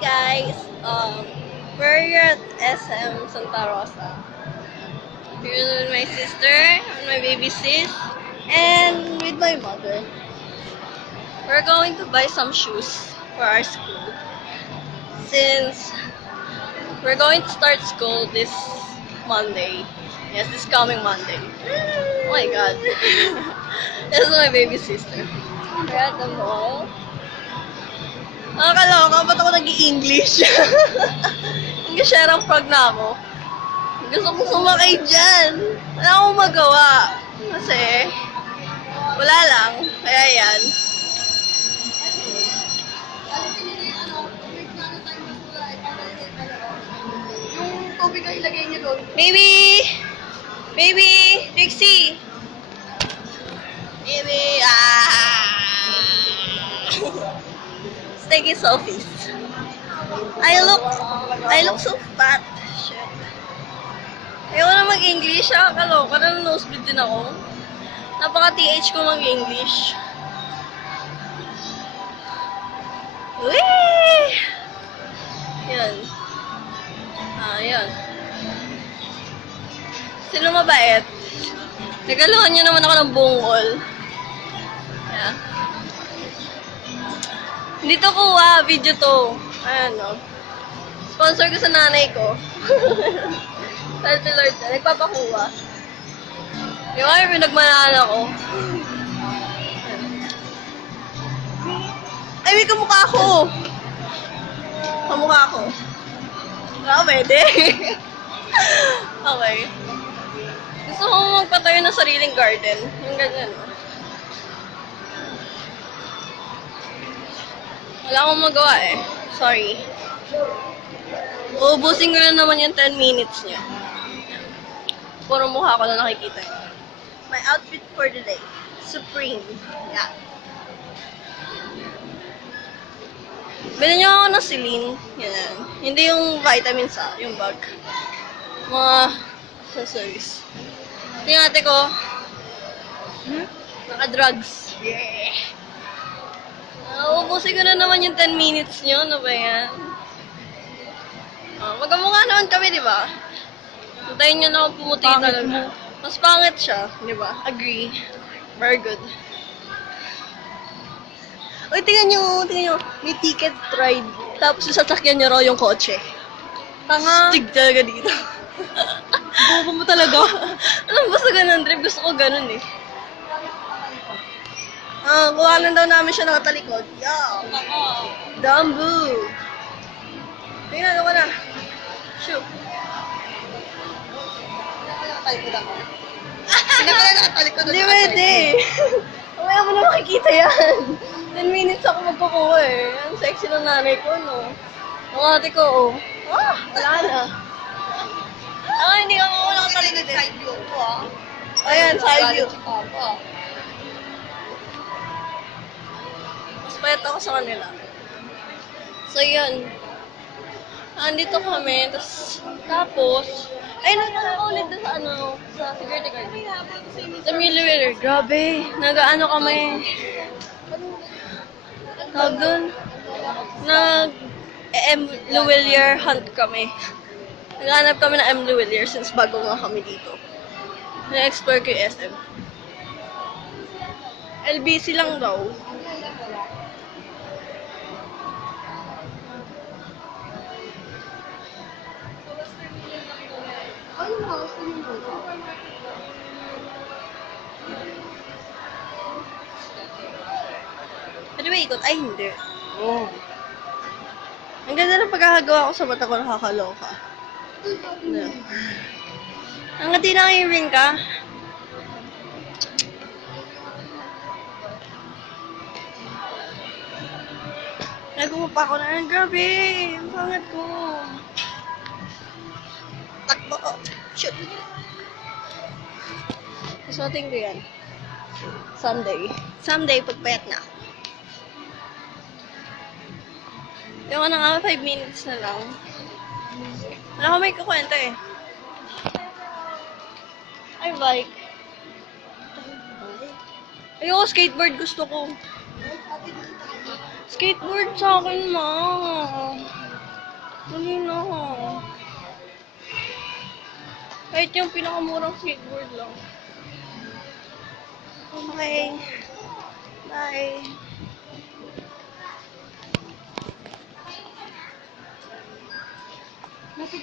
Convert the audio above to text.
guys, we're here at SM Santa Rosa. Here with my sister, and my baby sis, and with my mother. We're going to buy some shoes for our school. Since we're going to start school this Monday. Yes, this coming Monday. Oh my god. This is my baby sister. We're at the mall. Nakakaloka, ba't ako nag-i-English? Englishera prog na ako. Gusto kong sumakay dyan. Wala akong magawa. Kasi, wala lang. Kaya yan. Yung tubig ang ilagay niyo doon. Baby! Baby! Trixie! Baby! Taking selfies. I look so fat. Shit. Ayaw na mag-English. Kaloka na nosebleed din ako. Napaka-TH ko mag-English. Whee! Yan. Yan. Sino mabait? Nagaluhan niyo naman ako ng bungol. Yeah. Hindi to kuha, video to. Ayan, no. Sponsor ko sa nanay ko. Thank you, Lord. Nagpapakuha. Di ba, may pinagmanahan ako. Ay, may kamukha ko. Kamukha ko. Wala, pwede. Okay. Gusto ko magpatayo ng sariling garden. Yung ganyan, no. Wala akong magawa eh. Sorry. Uubusin ko na naman yung 10 minutes niya. Puro mukha ko na nakikita niyo. My outfit for the day. Supreme. Yeah. Bili niyo ako ng Celine. Yan. Hindi yung vitamins yung bag. Mga accessories. Tingnan ate ko. Naka-drugs. Yeah. Uubusin ko na naman yung 10 minutes nyo. Ano ba yan? Magkamukha naman kami, di ba? Hintayin nyo na ako pumuti talaga. Mas pangit siya, di ba? Agree. Very good. Uy, tingnan nyo. May ticket ride. Tapos sasakyan nyo raw yung kotse. Tanga. Stig talaga dito. Bobo mo talaga. Alam ba sa ganun trip? Gusto ko ganun eh. Kuhanan daw namin siya nakatalikod. Yo! Dumbo! Tingnan ako na. Shoot. Nakatalikod ako. Hindi pala nakatalikod. Hindi pwede. Mamaya mo na makikita yan. 10 minutes ako magkukuha eh. Ang sexy ng nanay ko, no? Ang ate ko, oh. Wala na. Hindi ka mo nakatalikod eh. Side view ko ah. Ayan, side view. Si Papa. Mas payat ako sa kanila. So, yun. Andito kami, tapos, ay, nagkala ko ulit sa sa security guard. Sa Millionaire. Grabe, nag-ano kami. Tawag dun, M. Lewillier hunt kami. Naghanap kami ng M. Lewillier since bago nga kami dito. Na-explore ko yung SM. LBC lang daw. Ano ba ikot? Ay, hindi. Oh. Ang ganda ng pagkakagawa ko sa mata ko, nakakaloka. No. Ang ngati na ring ka. Nagumapa ko na. Grabe! Ang pangat ko. Takbo ko. Shoot! Susuotin ko yan. Someday, pagpayat na ako. Yung nga, 5 minutes na lang. Wala ko may kukwenta eh. I bike. Ayoko, skateboard gusto ko. Skateboard sa akin, ma. Kahit yung pinakamurang skateboard lang. Okay. Bye. Nasa